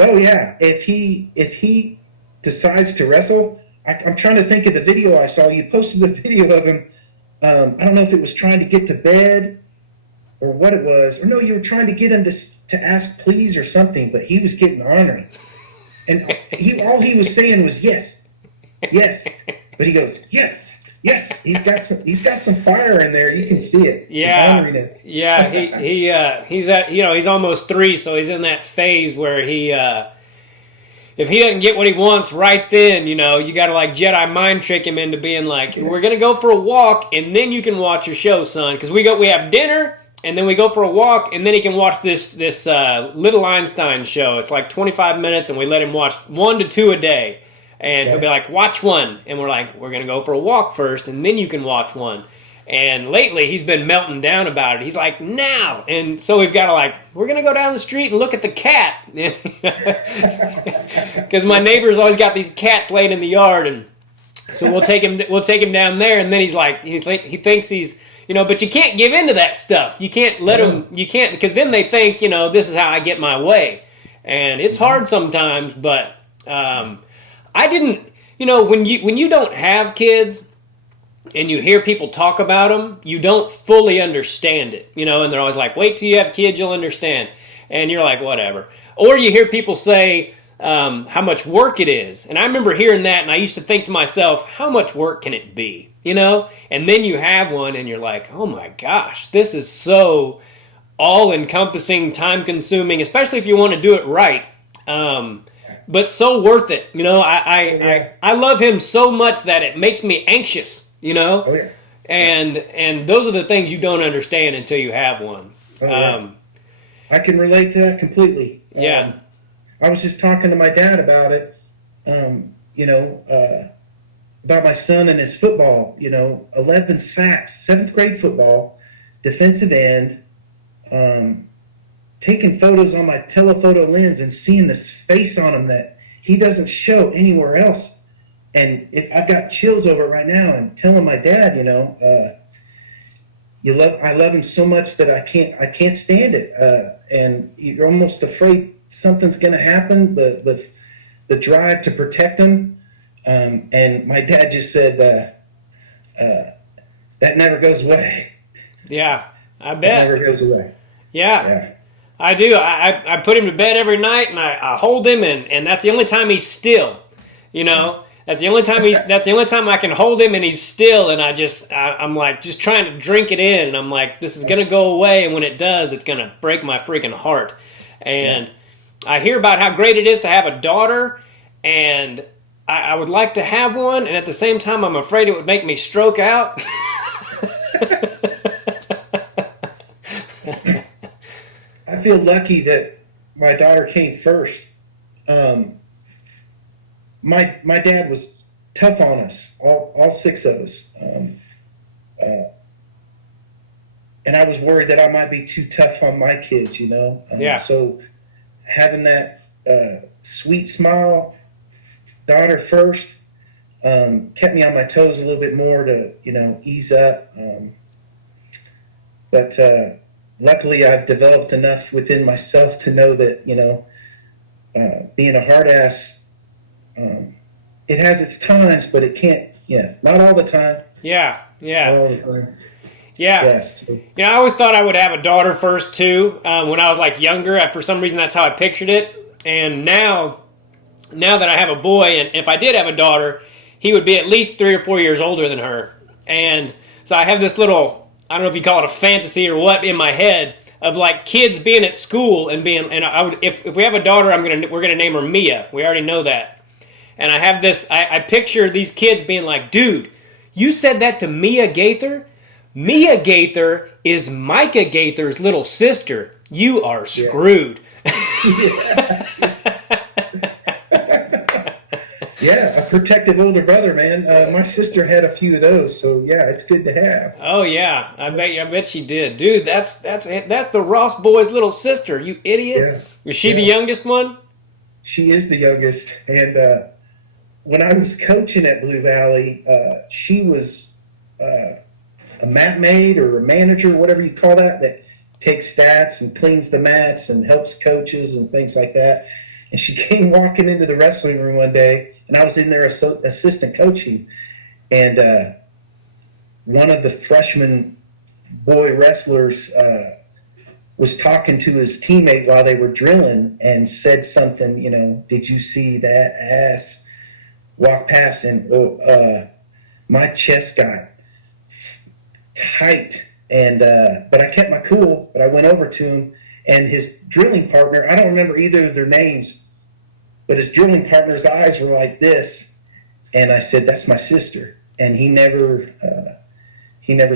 oh yeah, if he decides to wrestle, I'm trying to think of the video I saw. You posted a video of him. I don't know if it was trying to get to bed or what it was. Or no, you were trying to get him to ask please or something, but he was getting ornery. And all he was saying was yes, yes. But he goes, yes. Yes, he's got some fire in there. You can see it. Yeah, yeah. He's almost 3, so he's in that phase where if he doesn't get what he wants right then, you got to like Jedi mind trick him into being like, we're gonna go for a walk and then you can watch your show, son, because we have dinner and then we go for a walk and then he can watch this Little Einstein show. It's like 25 minutes and we let him watch 1 to 2 a day. And he'll be like, watch one. And we're like, we're going to go for a walk first, and then you can watch one. And lately, he's been melting down about it. He's like, now. And so we've got to we're going to go down the street and look at the cat. Because my neighbor's always got these cats laid in the yard. And so we'll take him down there. And then he's like, he thinks he's, but you can't give into that stuff. You can't let him, because then they think, this is how I get my way. And it's hard sometimes, but I didn't, when you don't have kids and you hear people talk about them, you don't fully understand it, and they're always like, wait till you have kids, you'll understand. And you're like, whatever. Or you hear people say how much work it is. And I remember hearing that, and I used to think to myself, how much work can it be, And then you have one, and you're like, oh my gosh, this is so all-encompassing, time-consuming, especially if you want to do it right. But so worth it. I love him so much that it makes me anxious. you know? Oh, yeah. And those are the things you don't understand until you have one. Oh, yeah. I can relate to that completely. Yeah. I was just talking to my dad about it, about my son and his football, 11 sacks, 7th grade football, defensive end, taking photos on my telephoto lens and seeing this face on him that he doesn't show anywhere else. And I've got chills over it right now, and telling my dad, I love him so much that I can't stand it. And you're almost afraid something's going to happen. The drive to protect him. And my dad just said, that never goes away. Yeah, I bet. That never goes away. Yeah. I do. I put him to bed every night, and I hold him, and that's the only time he's still. That's the only time that's the only time I can hold him and he's still, and I'm like just trying to drink it in, and I'm like, this is gonna go away, and when it does, it's gonna break my freaking heart. And I hear about how great it is to have a daughter, and I would like to have one, and at the same time, I'm afraid it would make me stroke out. I feel lucky that my daughter came first. My dad was tough on us, all 6 of us. And I was worried that I might be too tough on my kids, So having that sweet smile, daughter first, kept me on my toes a little bit more to, ease up. But luckily I've developed enough within myself to know that, being a hard ass, it has its times, but it can't, not all the time. Yeah. Not all the time. Yeah. Yes. I always thought I would have a daughter first, too, when I was, younger. For some reason, that's how I pictured it. And now that I have a boy, and if I did have a daughter, he would be at least 3 or 4 years older than her. And so I have this little, I don't know if you call it a fantasy or what, in my head of, kids being at school and being, and I would, if we have a daughter, we're gonna name her Mia. We already know that. And I have this, I picture these kids being like, dude, you said that to Mia Gaither? Mia Gaither is Micah Gaither's little sister. You are screwed. Yeah, a protective older brother, man. My sister had a few of those, so yeah, it's good to have. Oh yeah, I bet she did, dude. That's the Ross boy's little sister. You idiot. Yeah. Is she the youngest one? She is the youngest, and when I was coaching at Blue Valley, she was a mat maid or a manager, whatever you call that takes stats and cleans the mats and helps coaches and things like that. And she came walking into the wrestling room one day, and I was in there assistant coaching, and one of the freshman boy wrestlers was talking to his teammate while they were drilling and said something, did you see that ass walk past? And my chest got tight, and but I kept my cool. But I went over to him, and his drilling partner, I don't remember either of their names, but his drilling partner's eyes were like this, and I said, that's my sister. And he never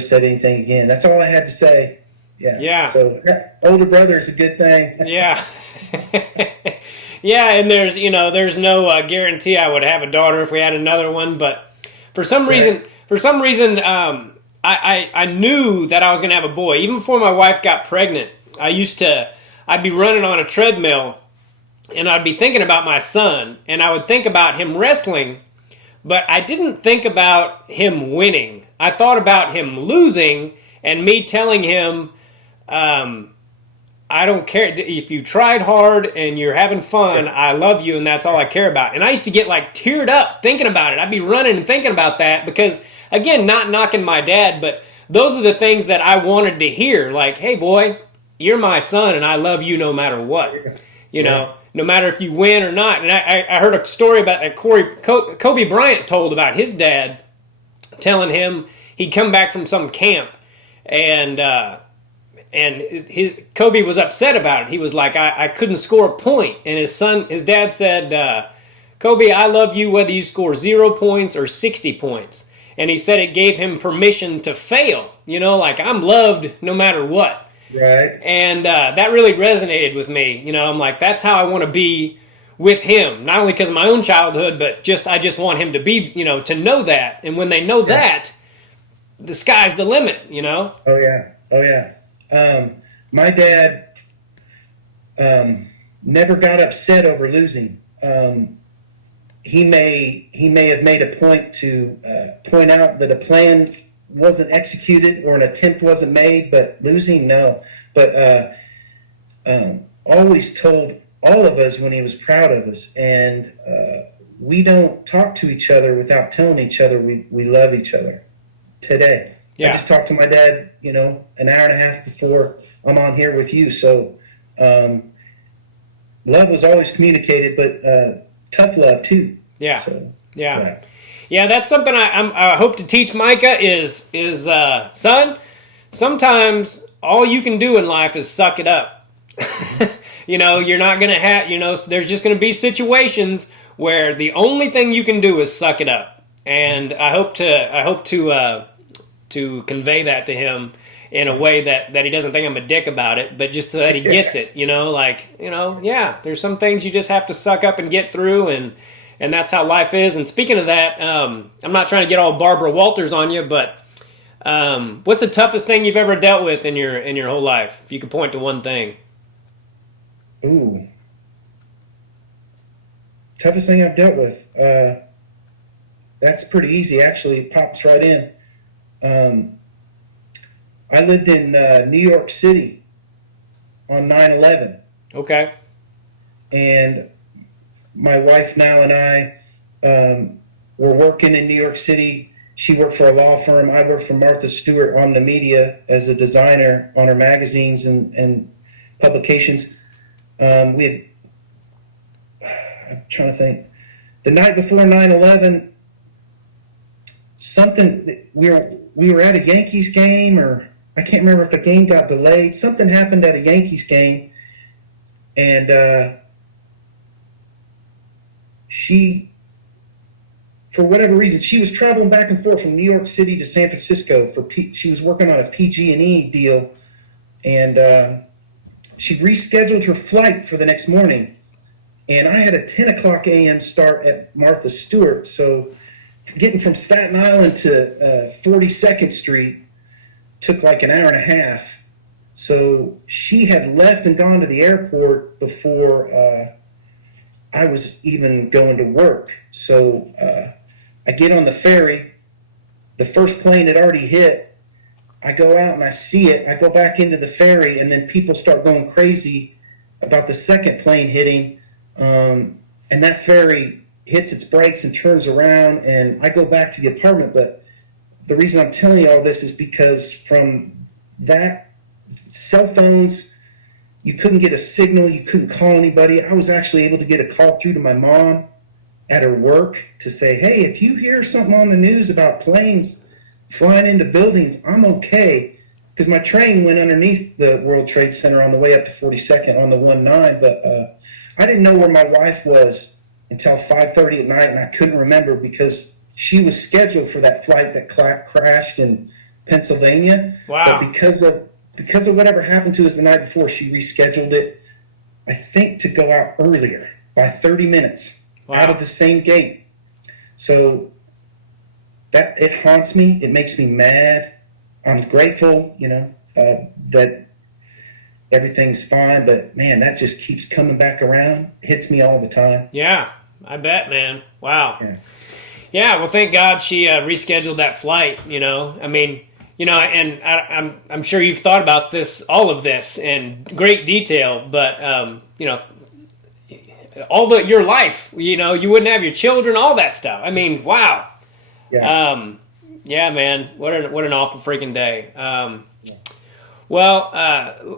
said anything again. That's all I had to say. Yeah. So older brother is a good thing. Yeah. Yeah, and there's no guarantee I would have a daughter if we had another one, but for some reason, I knew that I was going to have a boy. Even before my wife got pregnant, I'd be running on a treadmill, and I'd be thinking about my son, and I would think about him wrestling, but I didn't think about him winning. I thought about him losing, and me telling him, I don't care if you tried hard and you're having fun. I love you, and that's all I care about. And I used to get teared up thinking about it. I'd be running and thinking about that because, again, not knocking my dad, but those are the things that I wanted to hear. Like, hey, boy, you're my son, and I love you no matter what. No matter if you win or not. And I heard a story about that Kobe Bryant told about his dad telling him he'd come back from some camp, and Kobe was upset about it. He was like, I couldn't score a point. And his dad said, Kobe, I love you whether you score 0 points or 60 points. and he said it gave him permission to fail. You know, like I'm loved no matter what. Right. And that really resonated with me. You know, I'm like, that's how I want to be with him. Not only because of my own childhood, but I just want him to be, you know, to know that. And when they know that, the sky's the limit, you know? Oh, yeah. Oh, yeah. My dad never got upset over losing. He may have made a point to point out that a plan wasn't executed or an attempt wasn't made, but losing, no. But always told all of us when he was proud of us. And we don't talk to each other without telling each other we love each other today. Yeah. I just talked to my dad, you know, an hour and a half before I'm on here with you. So love was always communicated, but tough love too. Yeah. So, yeah. Yeah, that's something I hope to teach Micah is son, sometimes all you can do in life is suck it up. You know, you're not going to have, you know, there's just going to be situations where the only thing you can do is suck it up. And I hope to convey that to him in a way that he doesn't think I'm a dick about it, but just so that he gets it, you know, like, you know, yeah, there's some things you just have to suck up and get through, and that's how life is. And speaking of that, I'm not trying to get all Barbara Walters on you, but what's the toughest thing you've ever dealt with in your whole life? If you could point to one thing. Ooh. Toughest thing I've dealt with. That's pretty easy, actually. It pops right in. I lived in New York City on 9/11. Okay. And my wife now and I were working in New York City. She worked for a law firm. I worked for Martha Stewart on the media as a designer on her magazines and publications. I'm trying to think. The night before 9/11, we were at a Yankees game, or I can't remember if the game got delayed. Something happened at a Yankees game, and she, for whatever reason, she was traveling back and forth from New York City to San Francisco. She was working on a PG&E deal, and she rescheduled her flight for the next morning. And I had a 10 o'clock a.m. start at Martha Stewart, so getting from Staten Island to 42nd Street took like an hour and a half. So she had left and gone to the airport before I was even going to work. So I get on the ferry. The first plane had already hit. I go out and I see it. I go back into the ferry, and then people start going crazy about the second plane hitting. And that ferry hits its brakes and turns around, and I go back to the apartment. But the reason I'm telling you all this is because from that, cell phones, you couldn't get a signal, you couldn't call anybody. I was actually able to get a call through to my mom at her work to say, hey, if you hear something on the news about planes flying into buildings, I'm okay. Because my train went underneath the World Trade Center on the way up to 42nd on the 19, but I didn't know where my wife was until 5:30 at night, and I couldn't remember because she was scheduled for that flight that crashed in Pennsylvania. Wow. But because of whatever happened to us the night before, she rescheduled it, I think, to go out earlier by 30 minutes out of the same gate. So that it haunts me. It makes me mad. I'm grateful, you know, that everything's fine, but man, that just keeps coming back around. It hits me all the time. Yeah, I bet, man. Wow. Yeah, well, thank God she rescheduled that flight, you know. I mean, you know, and I'm sure you've thought about all of this in great detail, but, you know, your life, you know, you wouldn't have your children, all that stuff. I mean, wow. Yeah. Yeah, man, what an awful freaking day. Well,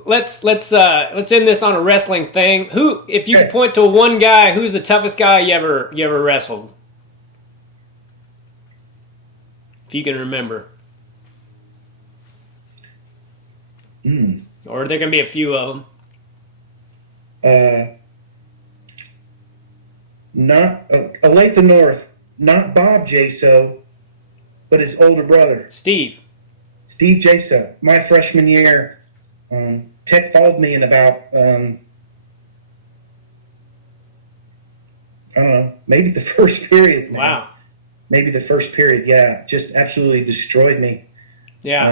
let's end this on a wrestling thing. Who, if you could point to one guy, who's the toughest guy you ever wrestled? If you can remember. Or there can be a few of them. Not Olathe North, not Bob Jaso, but his older brother. Steve Jaso. My freshman year, Tech followed me in about, I don't know, maybe the first period. Wow. Maybe the first period, yeah. Just absolutely destroyed me. Yeah.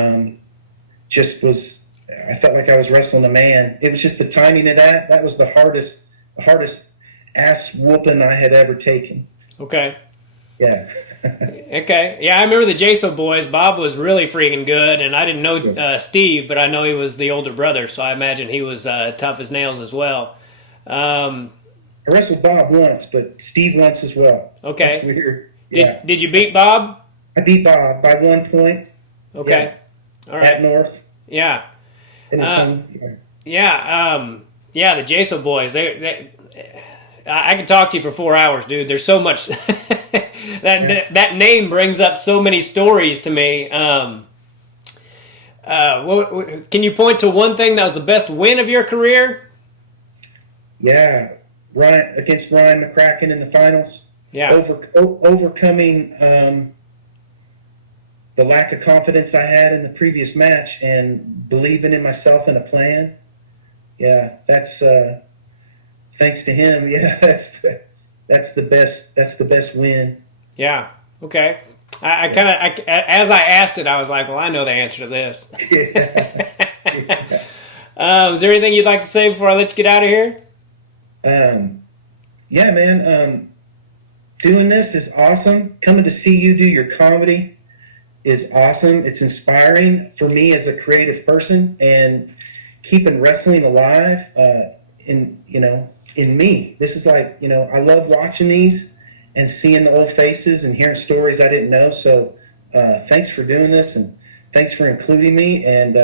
I felt like I was wrestling a man. It was just the timing of that. That was the hardest ass whooping I had ever taken. Okay. Yeah. Okay. Yeah, I remember the Jaso boys. Bob was really freaking good, and I didn't know Steve, but I know he was the older brother, so I imagine he was tough as nails as well. I wrestled Bob once, but Steve once as well. Okay. That's weird. Yeah. Did you beat Bob? I beat Bob by 1 point. Okay. Yeah. All right. At North. Yeah. It was fun. Yeah. Yeah, the Jaso boys. I could talk to you for 4 hours, dude. There's so much. That name brings up so many stories to me. Can you point to one thing that was the best win of your career? Yeah, against Ryan McCracken in the finals. Yeah, overcoming the lack of confidence I had in the previous match and believing in myself and a plan. Yeah, that's thanks to him. Yeah, that's the best win. Yeah. Okay. I kind of, as I asked it, I was like, well, I know the answer to this. Yeah. Is there anything you'd like to say before I let you get out of here? Yeah, man. Doing this is awesome. Coming to see you do your comedy is awesome. It's inspiring for me as a creative person, and keeping wrestling alive in me. This is like, I love watching these and seeing the old faces and hearing stories I didn't know. So thanks for doing this, and thanks for including me. And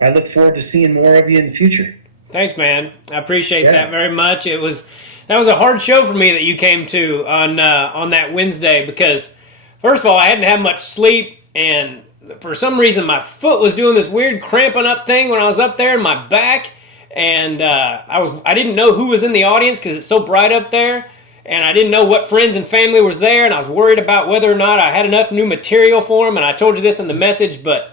I look forward to seeing more of you in the future. Thanks, man. I appreciate that very much. That was a hard show for me that you came to on that Wednesday, because first of all, I hadn't had much sleep, and for some reason my foot was doing this weird cramping up thing when I was up there in my back, and I didn't know who was in the audience because it's so bright up there, and I didn't know what friends and family was there, and I was worried about whether or not I had enough new material for them, and I told you this in the message, but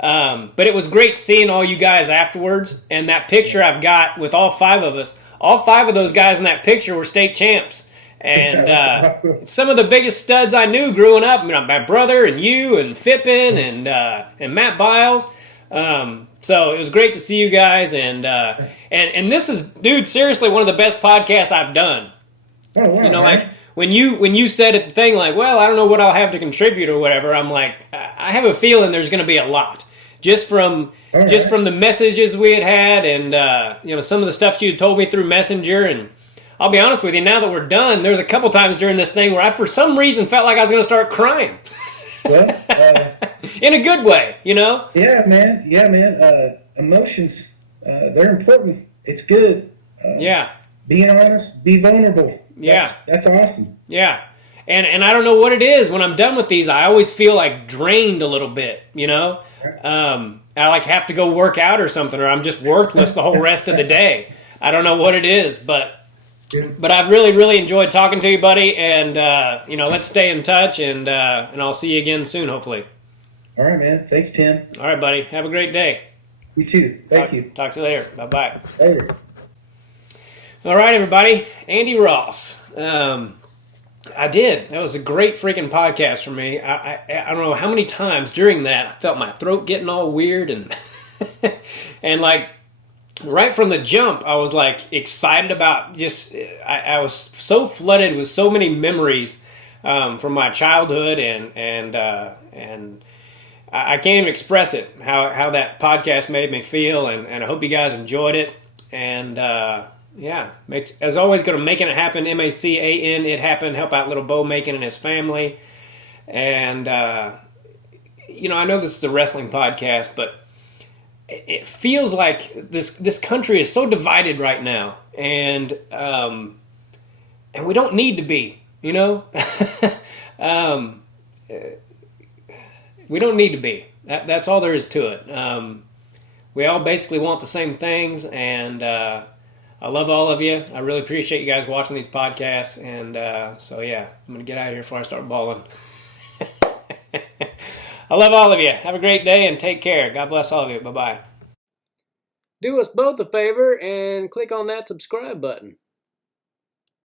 it was great seeing all you guys afterwards, and that picture I've got with all 5 of us. All 5 of those guys in that picture were state champs, and some of the biggest studs I knew growing up. My brother and you and Fippen and Matt Biles. So it was great to see you guys, and this is, dude, seriously one of the best podcasts I've done. Oh, wow, like when you said at the thing, like, well, I don't know what I'll have to contribute or whatever. I'm like, I have a feeling there's going to be a lot. Just from the messages we had and some of the stuff you had told me through Messenger. And I'll be honest with you, now that we're done, there's a couple times during this thing where I, for some reason, felt like I was going to start crying. Well, in a good way, Yeah, man. Emotions, they're important. It's good. Be honest. Be vulnerable. That's awesome. Yeah. And I don't know what it is. When I'm done with these, I always feel like drained a little bit, I like have to go work out or something, or I'm just worthless the whole rest of the day. I don't know what it is, but I've really, really enjoyed talking to you, buddy. And, let's stay in touch, and I'll see you again soon, hopefully. All right, man. Thanks, Tim. All right, buddy. Have a great day. You too. Thank you. Talk to you later. Bye-bye. Later. All right, everybody. Andy Ross. I did. That was a great freaking podcast for me. I don't know how many times during that I felt my throat getting all weird and and like right from the jump I was like excited about I was so flooded with so many memories from my childhood and I can't even express it how that podcast made me feel, and I hope you guys enjoyed it, and as always, going to Making It Happen, MACAN, it happen, help out little Bo Macon and his family. And, I know this is a wrestling podcast, but it feels like this country is so divided right now. And we don't need to be, we don't need to be. That's all there is to it. We all basically want the same things, and I love all of you. I really appreciate you guys watching these podcasts. And I'm going to get out of here before I start bawling. I love all of you. Have a great day and take care. God bless all of you. Bye-bye. Do us both a favor and click on that subscribe button.